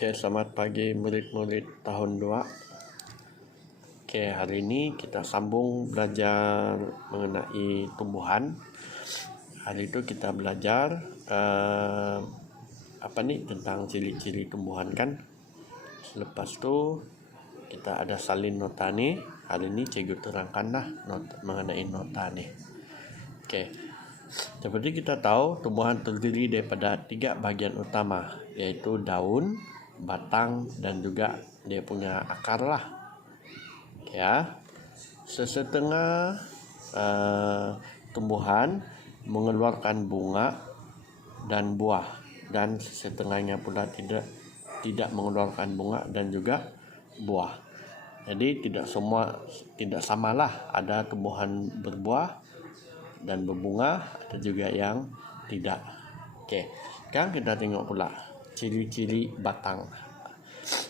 Oke, selamat pagi murid-murid tahun 2. Oke, hari ini kita sambung belajar mengenai tumbuhan. Hari itu kita belajar tentang ciri-ciri tumbuhan kan. Selepas itu kita ada salin nota nih. Hari ini cikgu terangkanlah mengenai nota nih. Oke. Seperti kita tahu, tumbuhan terdiri daripada 3 bagian utama, yaitu daun, batang, dan juga dia punya akar lah. Ya, sesetengah tumbuhan mengeluarkan bunga dan buah, dan setengahnya pula tidak mengeluarkan bunga dan juga buah. Jadi tidak samalah, ada tumbuhan berbuah dan berbunga, ada juga yang tidak. Oke, sekarang kita tengok pula ciri-ciri batang.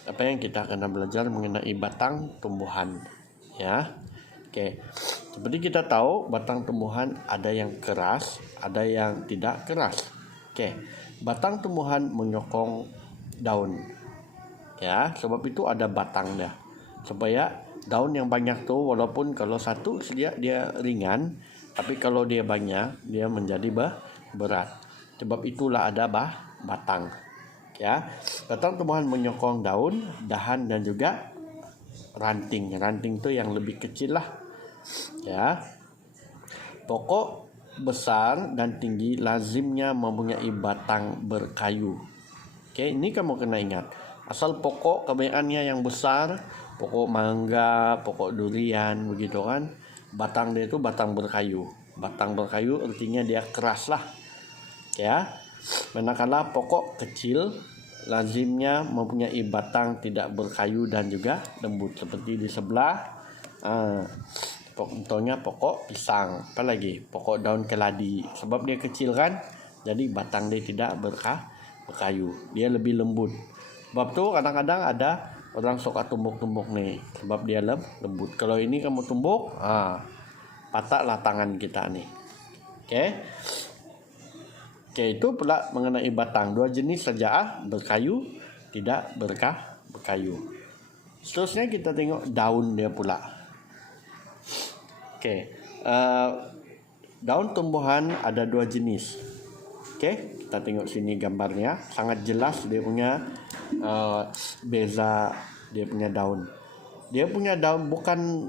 Apa yang kita akan belajar mengenai batang tumbuhan, ya. Oke, seperti kita tahu batang tumbuhan ada yang keras, ada yang tidak keras. Oke, batang tumbuhan menyokong daun, ya. Sebab itu ada batangnya, supaya daun yang banyak tuh, walaupun kalau satu dia ringan, tapi kalau dia banyak dia menjadi berat. Sebab itulah ada batang. Ya, batang tumbuhan menyokong daun, dahan, dan juga ranting. Ranting itu yang lebih kecil lah. Ya, pokok besar dan tinggi lazimnya mempunyai batang berkayu. Oke, ini kamu kena ingat. Asal pokok kebanyakannya yang besar, pokok mangga, pokok durian, begitu kan. Batang dia itu batang berkayu. Batang berkayu artinya dia keras lah. Ya, manakala pokok kecil lazimnya mempunyai batang tidak berkayu dan juga lembut, seperti di sebelah. Contohnya pokok pisang, apalagi pokok daun keladi. Sebab dia kecil kan, jadi batang dia tidak berkayu, dia lebih lembut. Sebab tu kadang-kadang ada orang suka tumbuk-tumbuk nih, sebab dia lembut. Kalau ini kamu tumbuk, patahlah tangan kita nih. Oke, itu pula mengenai batang. 2 jenis saja, berkayu, tidak berkayu. Seterusnya kita tengok daun dia pula. Oke, daun tumbuhan ada 2 jenis. Oke, kita tengok sini gambarnya, sangat jelas dia punya beza dia punya daun. Dia punya daun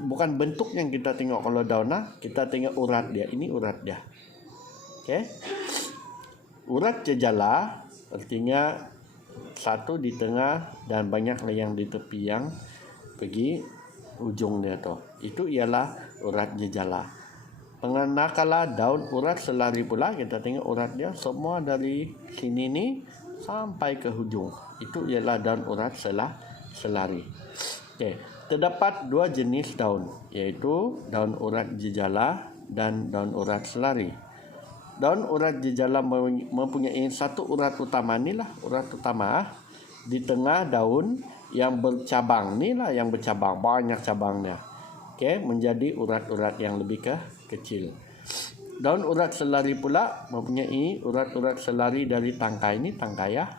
bukan bentuk yang kita tengok. Kalau daun kita tengok urat dia. Ini urat dia. Oke. Urat jejala artinya satu di tengah dan banyak yang di tepi yang pergi ujung dia tuh. Itu ialah urat jejala. Manakala daun urat selari pula, kita tengok urat dia semua dari sini nih sampai ke hujung. Itu ialah daun urat selari. Oke, terdapat 2 jenis daun, yaitu daun urat jejala dan daun urat selari. Daun urat jejala mempunyai satu urat utama, inilah urat utama di tengah daun yang bercabang, inilah yang bercabang, banyak cabangnya. Oke, menjadi urat-urat yang lebih kecil. Daun urat selari pula mempunyai urat-urat selari dari tangkai, ini tangkai ya,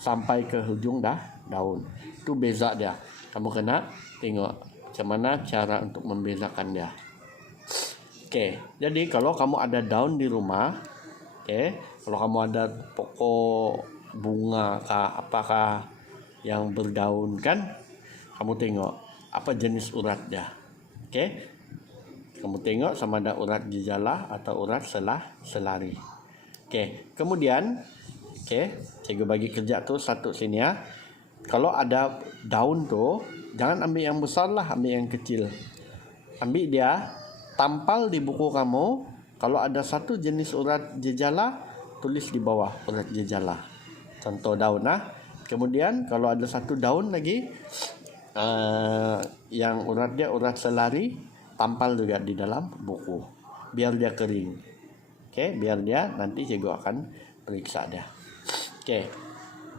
sampai ke hujung daun. Itu beza dia. Kamu kena tengok macam mana cara untuk membezakan dia. Oke, jadi kalau kamu ada daun di rumah, kalau kamu ada pokok bunga apakah yang berdaun kan, kamu tengok apa jenis urat dia. Kamu tengok sama ada urat jejala atau urat selari. Kemudian, cikgu bagi kerja tu satu sini ya. Kalau ada daun tu, jangan ambil yang besar lah, ambil yang kecil. Ambil dia, tampal di buku kamu. Kalau ada satu jenis urat jejala, tulis di bawah urat jejala, contoh daun. Kemudian kalau ada satu daun lagi yang urat dia urat selari, tampal juga di dalam buku biar dia kering. Biar dia nanti cikgu akan periksa dia.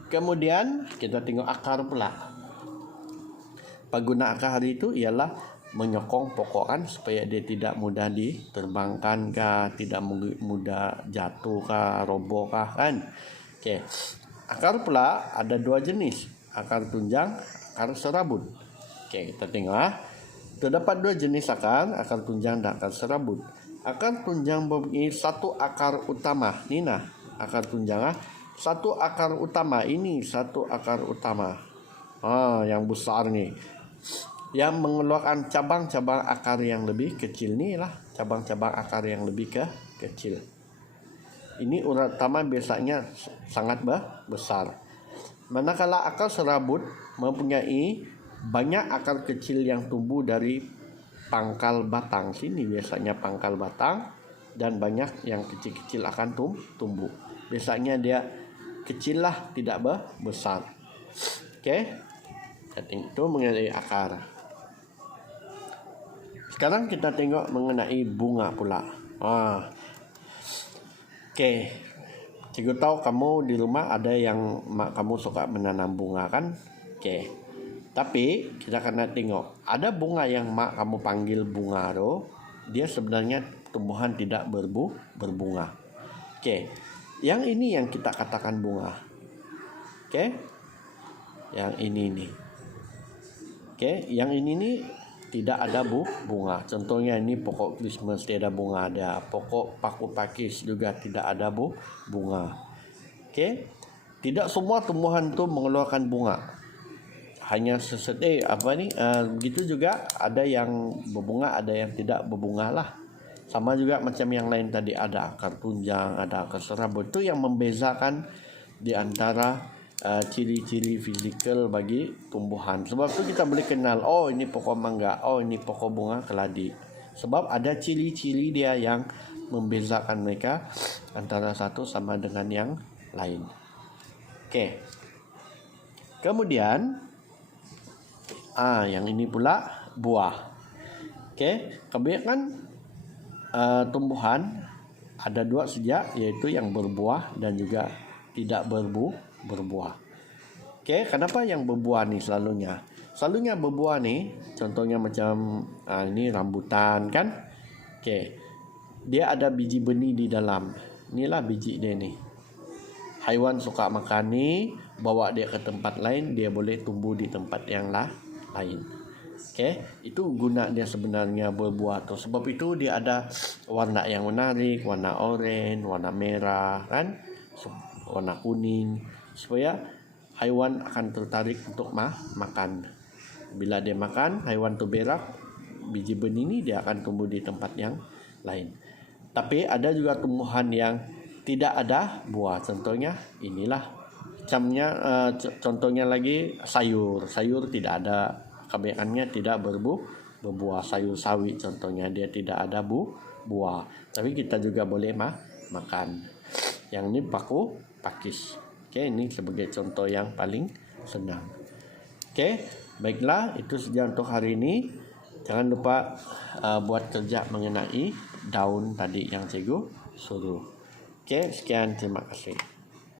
Kemudian kita tengok akar pula. Pengguna akar itu ialah menyokong pokok kan, supaya dia tidak mudah diterbangkan kah, tidak mudah jatuh kah, roboh kah kan. Akar pula ada 2 jenis. akar tunjang, akar serabut. Oke, kita tengok. Terdapat dua jenis akar tunjang dan akar serabut. Akar tunjang mempunyai satu akar utama. Ni nah, akar tunjang satu akar utama. Ini satu akar utama. Yang besar ni. Yang mengeluarkan cabang-cabang akar yang lebih kecil ni lah. Cabang-cabang akar yang lebih kecil. Ini urat utama biasanya sangat besar. Manakala akar serabut mempunyai banyak akar kecil yang tumbuh dari pangkal batang. Sini biasanya pangkal batang dan banyak yang kecil-kecil akan tumbuh. Biasanya dia kecil lah, tidak besar. Oke. Itu mengenai akar. Sekarang kita tengok mengenai bunga pula. Oke. Cikgu tahu kamu di rumah ada yang mak kamu suka menanam bunga kan? Oke. Tapi kita kena tengok, ada bunga yang mak kamu panggil bunga tu, dia sebenarnya tumbuhan tidak berbunga. Oke. Yang ini yang kita katakan bunga. Oke. Yang ini nih. Oke, yang ini nih tidak ada bunga. Contohnya ini pokok Christmas tidak ada bunga, ada pokok paku pakis juga tidak ada bunga. Oke. Tidak semua tumbuhan itu mengeluarkan bunga. Hanya begitu juga ada yang berbunga, ada yang tidak berbunga lah. Sama juga macam yang lain tadi, ada akar tunjang, ada akar serabut. Itu yang membezakan di antara ciri-ciri fizikal bagi tumbuhan. Sebab itu kita boleh kenal, oh ini pokok mangga, oh ini pokok bunga keladi. Sebab ada ciri-ciri dia yang membezakan mereka antara satu sama dengan yang lain. Oke. Kemudian yang ini pula buah. Oke, kebanyakan tumbuhan ada dua saja, yaitu yang berbuah dan juga tidak berbuah. Oke, kenapa yang berbuah nih selalunya? Selalunya berbuah nih, contohnya macam ini rambutan kan? Oke. Dia ada biji benih di dalam. Inilah biji dia nih. Haiwan suka makan nih, bawa dia ke tempat lain, dia boleh tumbuh di tempat yang lain. Oke, itu guna dia sebenarnya berbuah tuh. Sebab itu dia ada warna yang menarik, warna oranye, warna merah kan? Warna kuning, supaya haiwan akan tertarik untuk makan. Bila dia makan, haiwan tu berak, biji benih ini dia akan tumbuh di tempat yang lain. Tapi ada juga tumbuhan yang tidak ada buah. Contohnya inilah. Contohnya lagi sayur. Sayur tidak ada, kebanyakannya tidak berbuah. Sayur sawi contohnya dia tidak ada buah. Tapi kita juga boleh makan. Yang ini paku pakis. Oke, ini sebagai contoh yang paling senang. Oke, baiklah, itu saja untuk hari ini. Jangan lupa buat kerja mengenai daun tadi yang cikgu suruh. Oke, sekian, terima kasih.